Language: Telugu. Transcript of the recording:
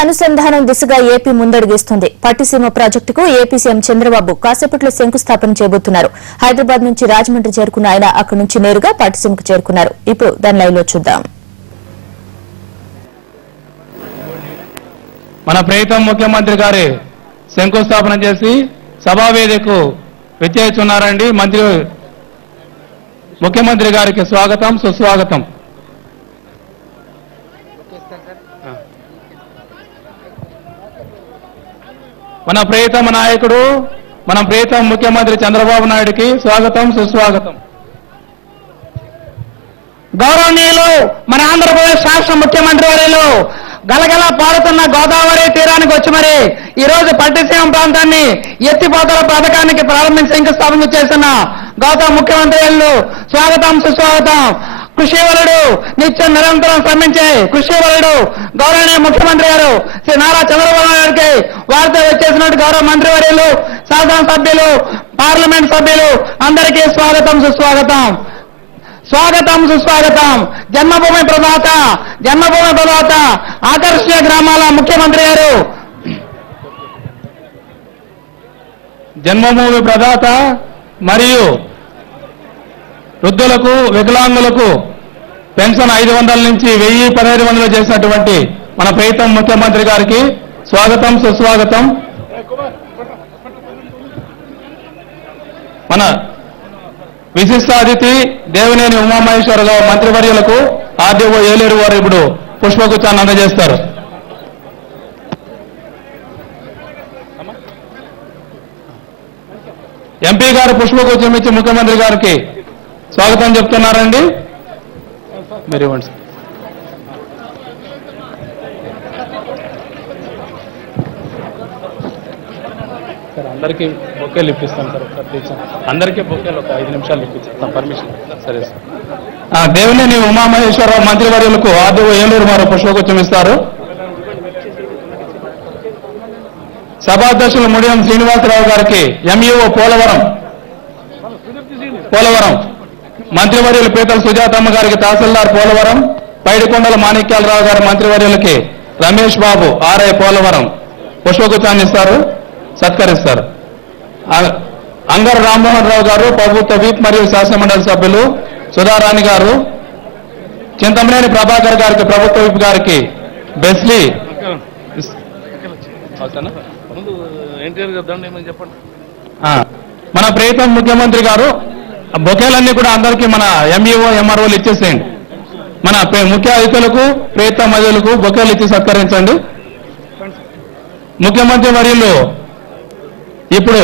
అనుసంధానం దిశగా ఏపీ ముందడుగేస్తుంది. పట్టిసీమ ప్రాజెక్టుకు ఏపీ సీఎం చంద్రబాబు కాసేపట్లో శంకుస్థాపన చేయబోతున్నారు. హైదరాబాద్ నుంచి రాజమండ్రి చేరుకున్న ఆయన అక్కడి నుంచి నేరుగా పట్టిసీమకు చేరుకున్నారు. ఇప్పుడు దాని లైవ్లో చూద్దాం. మన ప్రీతం ముఖ్యమంత్రి గారి శంకుస్థాపన చేసి సభావేదికకు విచ్చేస్తున్నారండి. ముఖ్యమంత్రి గారికి స్వాగతం, సుస్వాగతం. మన ప్రియతమ నాయకుడు, మన ప్రియతమ ముఖ్యమంత్రి చంద్రబాబు నాయుడికి స్వాగతం, సుస్వాగతం. గౌరవనీయులు మన ఆంధ్రప్రదేశ్ రాష్ట్ర ముఖ్యమంత్రి వర్యులు గలగల పారుతున్న గోదావరి తీరానికి వచ్చి మరి ఈ రోజు పట్టిసీమ ప్రాంతాన్ని ఎత్తిపోతల పథకానికి ప్రారంభించి శంకుస్థాపన చేసిన గౌతమ ముఖ్యమంత్రి వర్యులు స్వాగతం, సుస్వాగతం. కృషివలుడు నిత్యం నిరంతరం శ్రమించే కృషివలుడు గౌరవనీయ ముఖ్యమంత్రి గారు శ్రీ నారా చంద్రబాబు నాయుడికి వారితో వచ్చేసినట్టు గౌరవ మంత్రివర్యులు, శాసనసభ్యులు, పార్లమెంట్ సభ్యులు అందరికీ స్వాగతం, సుస్వాగతం. స్వాగతం, సుస్వాగతం. జన్మభూమి ప్రదాత ఆకర్షణీయ గ్రామాల ముఖ్యమంత్రి గారు, జన్మభూమి ప్రదాత మరియు వృద్ధులకు, వికలాంగులకు పెన్షన్ 500 నుంచి 1000-1500 చేసినటువంటి మన ప్రీతం ముఖ్యమంత్రి గారికి స్వాగతం, సుస్వాగతం. మన విశిష్ట అతిథి దేవినేని ఉమామహేశ్వరరావు మంత్రివర్యులకు ఆర్డీఓ ఏలేరు వారు ఇప్పుడు పుష్పగుచ్చాన్ని అందజేస్తారు. ఎంపీ గారు పుష్పగుచ్చం ఇచ్చి ముఖ్యమంత్రి గారికి స్వాగతం చెప్తున్నారండి. మీరు ఇవ్వండి సార్. సార్ అందరికీ బొకేలు ఇప్పిస్తాం సార్. ఒకసారి అందరికీ బొకేలు ఒక 5 నిమిషాలు ఇప్పిస్తాం, పర్మిషన్. సరే సార్. దేవినేని ఉమామహేశ్వరరావు మంత్రివర్యులకు ఆర్డీఓ ఏలూరు వారు పుష్పగుచ్చం ఇస్తారు. సభాధ్యక్షులు ముడియం శ్రీనివాసరావు గారికి ఎంఈఓ పోలవరం మంత్రివర్యులు పీతల సుజాతమ్మ గారికి తహసీల్దార్ పోలవరం, పైడికొండల మాణిక్యాలరావు గారి మంత్రివర్యులకి రమేష్ బాబు ఆర్ఐ పోలవరం పుష్పగుచ్చాన్ని ఇస్తారు, సత్కరిస్తారు. అంగర్ రామ్మోహన్ రావు గారు ప్రభుత్వ విప్ మరియు శాసనమండలి సభ్యులు, సుధారాణి గారు, చింతమనేని ప్రభాకర్ గారికి ప్రభుత్వ విప్ గారికి బెస్లీ. మన ప్రియతమ ముఖ్యమంత్రి గారు బొకేలన్నీ కూడా అందరికీ మన ఎంఈఓ ఎంఆర్ఓలు ఇచ్చేసేయండి. మన ముఖ్య అతిథులకు, ప్రియతమ మహిళలకు బొకేలు ఇచ్చి సత్కరించండి. ముఖ్యమంత్రి వర్యులు ఇప్పుడు